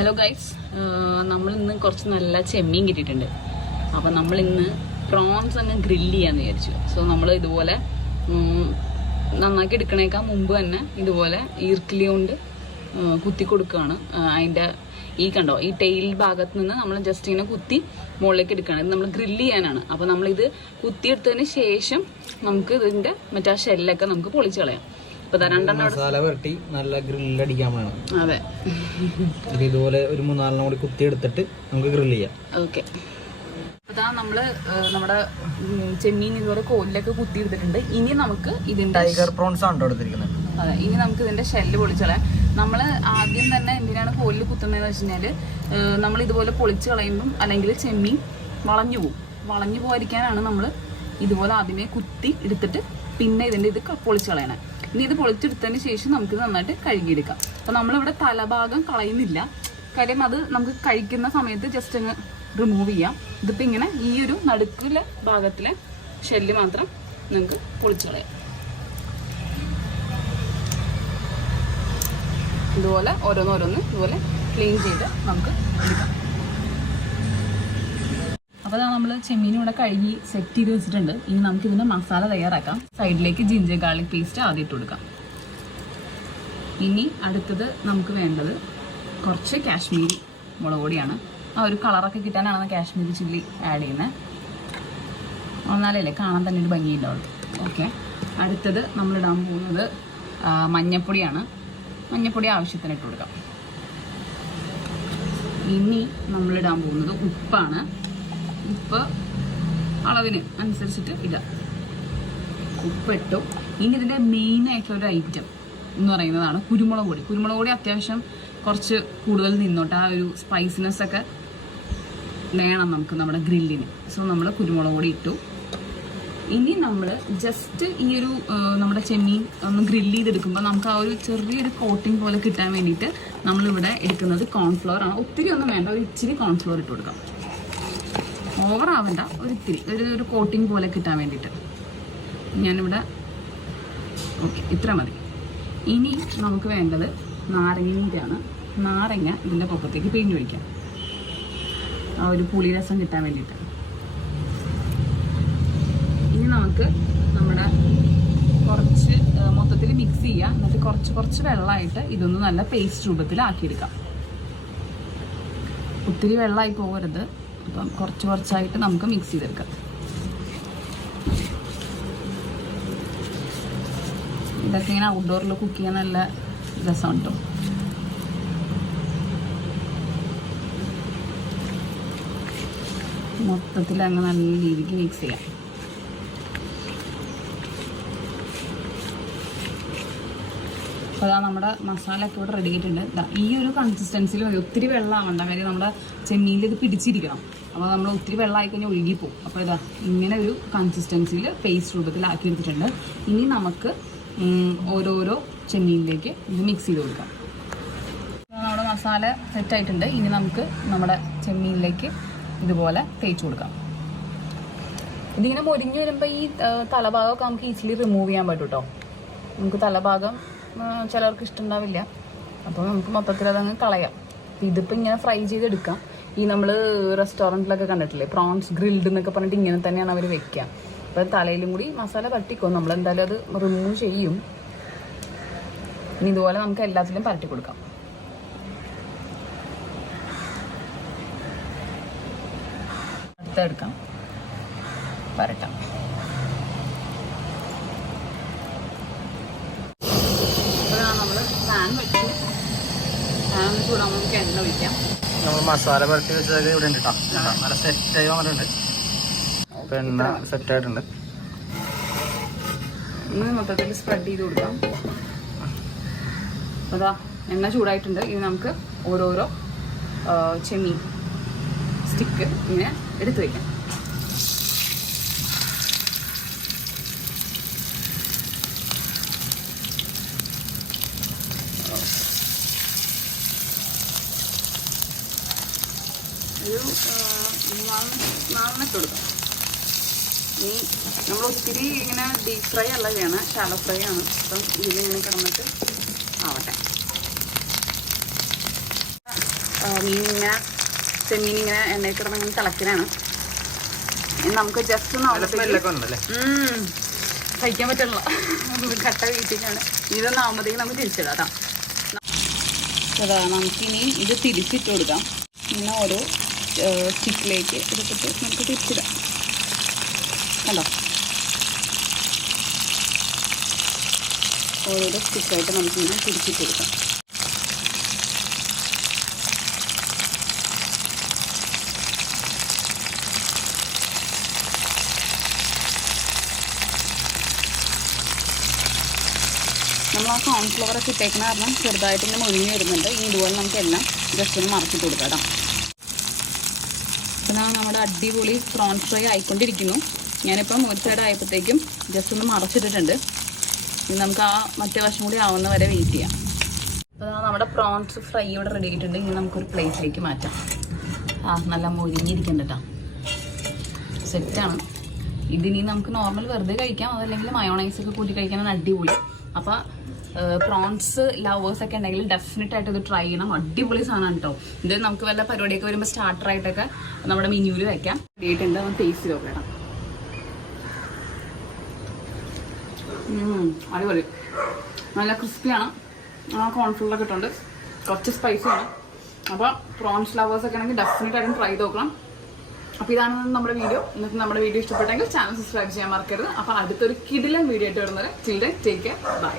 Hello guys, നമ്മളിന്ന് കുറച്ച് നല്ല ചെമ്മീൻ കിട്ടിയിട്ടുണ്ട്. അപ്പം നമ്മളിന്ന് പ്രോൺസ് അങ്ങ് ഗ്രില്ല് ചെയ്യാന്ന് വിചാരിച്ചു. സോ നമ്മൾ ഇതുപോലെ നന്നാക്കി എടുക്കണേക്കാൾ മുമ്പ് തന്നെ ഇതുപോലെ ഈർക്കിലി കൊണ്ട് കുത്തി കൊടുക്കുകയാണ്. അതിൻ്റെ കണ്ടോ, ഈ ടെയിൽ ഭാഗത്ത് നിന്ന് നമ്മൾ ജസ്റ്റ് ഇങ്ങനെ കുത്തി മുകളിലേക്ക് എടുക്കുകയാണ്. ഇത് നമ്മൾ ഗ്രില്ല് ചെയ്യാനാണ്. അപ്പോൾ നമ്മളിത് കുത്തിയെടുത്തതിന് ശേഷം നമുക്ക് ഇതിൻ്റെ മറ്റേ ഷെല്ലൊക്കെ നമുക്ക് പൊളിച്ച് കളയാം. മസാല പുരട്ടി നല്ല ഗ്രില്ല് അടിക്കാൻ വേണം. അതെ, ഇതുപോലെ ഒരു 3-4 കൂടി കുത്തി എടുത്തിട്ട് നമുക്ക് ഗ്രില്ല് ചെയ്യാം. ഓക്കെ. അതാ നമ്മള് നമ്മുടെ ചെമ്മീൻ ഇതുപോലെ കോലിലൊക്കെ കുത്തി എടുത്തിട്ടുണ്ട്. ഇനി നമുക്ക് ഇതിന്റെ ടൈഗർ പ്രോൺസ് ആണ് എടുത്തിരിക്കുന്നത്. അതെ, ഇനി നമുക്ക് ഇതിന്റെ ഷെല്ല് പൊളിച്ചളയാം. നമ്മള് ആദ്യം തന്നെ എന്തിനാണ് കോലിൽ കുത്തുന്നതെന്ന് വെച്ച് കഴിഞ്ഞാല് നമ്മൾ ഇതുപോലെ പൊളിച്ച് കളയുമ്പം അല്ലെങ്കിൽ ചെമ്മീൻ വളഞ്ഞു പോകാതിരിക്കാനാണ് നമ്മൾ ഇതുപോലെ ആദ്യമേ കുത്തി എടുത്തിട്ട് പിന്നെ ഇതിന്റെ ഇത് പൊളിച്ച് കളയണേ. ഇനി ഇത് പൊളിച്ചെടുത്തതിന് ശേഷം നമുക്കിത് നന്നായിട്ട് കഴുകിയെടുക്കാം. അപ്പം നമ്മളിവിടെ തലഭാഗം കളയുന്നില്ല, കാര്യം അത് നമുക്ക് കഴിക്കുന്ന സമയത്ത് ജസ്റ്റ് അങ്ങ് റിമൂവ് ചെയ്യാം. ഇതിപ്പോൾ ഇങ്ങനെ ഈ ഒരു നടുക്കിലെ ഭാഗത്തിലെ ഷെല്ല് മാത്രം നമുക്ക് പൊളിച്ച് കളയാം. ഇതുപോലെ ഓരോന്നോരോന്ന് ഇതുപോലെ ക്ലീൻ ചെയ്ത് നമുക്ക് എടുക്കാം. അപ്പോൾ നമ്മൾ ചെമ്മീൻ ഇവിടെ കഴുകി സെറ്റ് ചെയ്ത് വെച്ചിട്ടുണ്ട്. ഇനി നമുക്ക് ഇതിൻ്റെ മസാല തയ്യാറാക്കാം. സൈഡിലേക്ക് ജിഞ്ചർ ഗാർലിക് പേസ്റ്റ് ആദ്യം ഇട്ട് കൊടുക്കാം. ഇനി അടുത്തത് നമുക്ക് വേണ്ടത് കുറച്ച് കാശ്മീരി മുളക് പൊടിയാണ്. ആ ഒരു കളറൊക്കെ കിട്ടാനാണ് കാശ്മീരി ചില്ലി ആഡ് ചെയ്യുന്നത്. എന്നാലല്ലേ കാണാൻ തന്നെ ഒരു ഭംഗിയുണ്ടാവുള്ളൂ. ഓക്കെ. അടുത്തത് നമ്മളിടാൻ പോകുന്നത് മഞ്ഞൾപ്പൊടിയാണ്. മഞ്ഞൾപ്പൊടി ആവശ്യത്തിന് ഇട്ട് കൊടുക്കാം. ഇനി നമ്മളിടാൻ പോകുന്നത് ഉപ്പാണ്. ഉപ്പ് അളവിന് അനുസരിച്ചിട്ട് ഇടാം. ഉപ്പിട്ടു. ഇനി ഇതിൻ്റെ മെയിൻ ആയിട്ടുള്ള ഒരു ഐറ്റം എന്ന് പറയുന്നതാണ് കുരുമുളക് പൊടി. കുരുമുളക് പൊടി അത്യാവശ്യം കുറച്ച് കൂടുതൽ നിന്നോട്ടെ, ആ ഒരു സ്പൈസിനെസ് ഒക്കെ വേണം നമുക്ക് നമ്മുടെ ഗ്രില്ലിന്. സോ നമ്മൾ കുരുമുളക് പൊടി ഇട്ടു. ഇനി നമ്മൾ ജസ്റ്റ് ഈ ഒരു നമ്മുടെ ചെമ്മീൻ ഒന്ന് ഗ്രില്ല് ചെയ്തെടുക്കുമ്പോൾ നമുക്ക് ആ ഒരു ചെറിയൊരു കോട്ടിങ് പോലെ കിട്ടാൻ വേണ്ടിയിട്ട് നമ്മളിവിടെ എടുക്കുന്നത് കോൺഫ്ലവർ ആണ്. ഒത്തിരി ഒന്നും വേണ്ട, ഒരു ഇച്ചിരി കോൺഫ്ലവർ ഇട്ട് കൊടുക്കാം. ഓവർ ആവണ്ട, ഒരിത്തിരി ഒരു കോട്ടിങ് പോലെ കിട്ടാൻ വേണ്ടിയിട്ട് ഞാനിവിടെ ഓക്കെ, ഇത്ര മതി. ഇനി നമുക്ക് വേണ്ടത് നാരങ്ങയാണ്. നാരങ്ങ ഇതിൻ്റെ പൊക്കത്തേക്ക് പിഴിഞ്ഞ് വയ്ക്കാം, ആ ഒരു പുളിരസം കിട്ടാൻ വേണ്ടിയിട്ട്. ഇനി നമുക്ക് നമ്മുടെ കുറച്ച് മൊത്തത്തിൽ മിക്സ് ചെയ്യാം. എന്നിട്ട് കുറച്ച് വെള്ളമായിട്ട് ഇതൊന്ന് നല്ല പേസ്റ്റ് രൂപത്തിലാക്കിയെടുക്കാം. ഒത്തിരി വെള്ളമായി പോകരുത്. അപ്പം കുറച്ചായിട്ട് നമുക്ക് മിക്സ് ചെയ്തെടുക്കാം. ഇതൊക്കെ ഇങ്ങനെ ഔട്ട്ഡോറിൽ കുക്ക് ചെയ്യാൻ നല്ല രസം കിട്ടും. മൊത്തത്തിൽ അങ്ങ് നല്ല രീതിക്ക് മിക്സ് ചെയ്യാം. അപ്പോൾ അതാ നമ്മുടെ മസാല ഒക്കെ ഇവിടെ റെഡി ആയിട്ടുണ്ട്. ഈ ഒരു കൺസിസ്റ്റൻസിൽ ഒത്തിരി വെള്ളമാവണ്ട, കാര്യം നമ്മുടെ ചെമ്മീനിൽ ഇത് പിടിച്ചിരിക്കണം. അപ്പോൾ നമ്മൾ ഒത്തിരി വെള്ളമായി കഴിഞ്ഞാൽ ഒഴുകിപ്പോവും. അപ്പോൾ ഇതാ ഇങ്ങനെ ഒരു കൺസിസ്റ്റൻസിയിൽ പേസ്റ്റ് രൂപത്തിലാക്കി എടുത്തിട്ടുണ്ട്. ഇനി നമുക്ക് ഓരോരോ ചെമ്മീനിലേക്ക് ഇത് മിക്സ് ചെയ്ത് കൊടുക്കാം. നമ്മുടെ മസാല സെറ്റായിട്ടുണ്ട്. ഇനി നമുക്ക് നമ്മുടെ ചെമ്മീനിലേക്ക് ഇതുപോലെ തേച്ച് കൊടുക്കാം. ഇതിങ്ങനെ മൊരിഞ്ഞ് വരുമ്പോൾ ഈ തലഭാഗമൊക്കെ നമുക്ക് ഈസിലി റിമൂവ് ചെയ്യാൻ പറ്റും കേട്ടോ. നമുക്ക് തലഭാഗം ചിലർക്ക് ഇഷ്ടമുണ്ടാവില്ല, അപ്പോൾ നമുക്ക് മൊത്തത്തിൽ അതങ്ങ് കളയാം. ഇതിപ്പോൾ ഇങ്ങനെ ഫ്രൈ ചെയ്തെടുക്കാം. ഈ നമ്മൾ റെസ്റ്റോറൻറ്റിലൊക്കെ കണ്ടിട്ടില്ലേ, പ്രോൺസ് ഗ്രിൽഡ് എന്നൊക്കെ പറഞ്ഞിട്ട് ഇങ്ങനെ തന്നെയാണ് അവർ വെക്കുക. അപ്പോൾ തലയിലും കൂടി മസാല പറ്റിക്കും. നമ്മളെന്തായാലും അത് റിമൂവ് ചെയ്യും. ഇനി ഇതുപോലെ നമുക്ക് എല്ലാത്തിലും പരട്ടി കൊടുക്കാം. അടുത്തെടുക്കാം, പരട്ടാം. പാൻ വെച്ചു. പാൻ ചൂടാൻ നമുക്ക് എണ്ണ ഒഴിക്കാം. നമ്മൾ മസാല പുരട്ടി വെച്ചതൊക്കെ ഇവിടെ ഉണ്ട് കേട്ടോ. നല്ല സെറ്റായി വന്നിട്ടുണ്ട്. അപ്പോൾ എണ്ണ സെറ്റായിട്ടുണ്ട്. ഇന്ന് മൊത്തത്തിൽ സ്പ്രെഡ് ചെയ്ത് കൊടുക്കാം. അതാ എണ്ണ ചൂടായിട്ടുണ്ട്. ഇനി നമുക്ക് ഓരോരോ ചെമ്മീൻ സ്റ്റിക്ക് ഇങ്ങനെ എടുത്ത് വയ്ക്കാം. ഒരു 4 ഇട്ട് കൊടുക്കാം. ഇനി നമ്മൾ ഒത്തിരി ഇങ്ങനെ ഡീപ് ഫ്രൈ അല്ല ചെയ്യണം, ഷാലോ ഫ്രൈ ആണ്. അപ്പം ഇതിലിങ്ങനെ കിടന്നിട്ട് ആവട്ടെ. ചെമ്മീൻ ഇങ്ങനെ എണ്ണയിൽ കിടന്ന് ഇങ്ങനെ തിളക്കലാണ്. ഇനി നമുക്ക് ജസ്റ്റ് ഒന്ന് കഴിക്കാൻ പറ്റുള്ള കട്ട വീട്ടിലാണ്. ഇതൊന്ന് ആവുമ്പോഴത്തേക്കും നമുക്ക് തിരിച്ചിടാം കേട്ടോ. അതാ നമുക്കിനി ഇത് തിരിച്ചിട്ട് കൊടുക്കാം. ഇങ്ങനെ ഓരോ സ്റ്റിക്കിലേക്ക് എടുത്തിട്ട് നമുക്ക് തിരിച്ചിടാം. കണ്ടോ, ഓരോരോ സ്റ്റിക്കായിട്ട് നമുക്കിങ്ങനെ തിരിച്ചിട്ട് കൊടുക്കാം. നമ്മൾ ആ കോൺഫ്ലവറൊക്കെ ഇട്ടേക്കുന്ന കാരണം ചെറുതായിട്ട് ഇങ്ങനെ മൊഴിഞ്ഞ് വരുന്നുണ്ട്. ഇനി ഇതുപോലെ നമുക്ക് എല്ലാം ജസ്റ്റ് ഒന്ന് മറച്ചിട്ട് കൊടുക്കാം കേട്ടോ. പിന്നെ നമ്മുടെ അടിപൊളി പ്രോൺ ഫ്രൈ ആയിക്കൊണ്ടിരിക്കുന്നു. ഞാനിപ്പം ഒരു സൈഡ് ആയപ്പോഴത്തേക്കും ജസ്റ്റ് ഒന്ന് മറച്ചിട്ടിട്ടുണ്ട്. ഇനി നമുക്ക് ആ മറ്റേ വശം കൂടി ആവുന്ന വരെ വെയിറ്റ് ചെയ്യാം. അപ്പോൾ നമ്മുടെ പ്രോൺസ് ഫ്രൈ ഇവിടെ റെഡി ആയിട്ടുണ്ട്. ഇനി നമുക്കൊരു പ്ലേറ്റിലേക്ക് മാറ്റാം. നല്ല മൊഴിഞ്ഞിരിക്കണ്ട കേട്ടോ, സെറ്റാണ്. ഇതിനി നമുക്ക് നോർമൽ വെറുതെ കഴിക്കാം, അതല്ലെങ്കിൽ മയോണൈസൊക്കെ കൂട്ടി കഴിക്കാനാണ് അടിപൊളി. അപ്പോൾ പ്രോൺസ് ലവേഴ്സൊക്കെ ഉണ്ടെങ്കിൽ ഡെഫിനറ്റ് ആയിട്ട് ഇത് ട്രൈ ചെയ്യണം. അടിപൊളി സാധനമാണ് കേട്ടോ. ഇത് നമുക്ക് വല്ല പരിപാടിയൊക്കെ വരുമ്പോൾ സ്റ്റാർട്ടറായിട്ടൊക്കെ നമ്മുടെ മെനുവിൽ വെക്കാം. റെഡിയായിട്ടുണ്ട്. ഒന്ന് ടേസ്റ്റ് നോക്കണം. അടിപൊളി, നല്ല ക്രിസ്പിയാണ്. ആ കോൺഫ്ലവറൊക്കെ ഇട്ടുണ്ട്, കുറച്ച് സ്പൈസിയാണ്. അപ്പോൾ പ്രോൺസ് ലവേഴ്സൊക്കെ ആണെങ്കിൽ ഡെഫിനറ്റ് ആയിട്ടും ട്രൈ ചെയ്ത് നോക്കണം. അപ്പോൾ ഇതാണ് നമ്മുടെ വീഡിയോ. നിങ്ങൾക്ക് നമ്മുടെ വീഡിയോ ഇഷ്ടപ്പെട്ടെങ്കിൽ ചാനൽ സബ്സ്ക്രൈബ് ചെയ്യാൻ മറക്കരുത്. അപ്പോൾ അടുത്തൊരു കിടിലൻ വീഡിയോ ആയിട്ട് വരുന്നത്. Till then take care, by.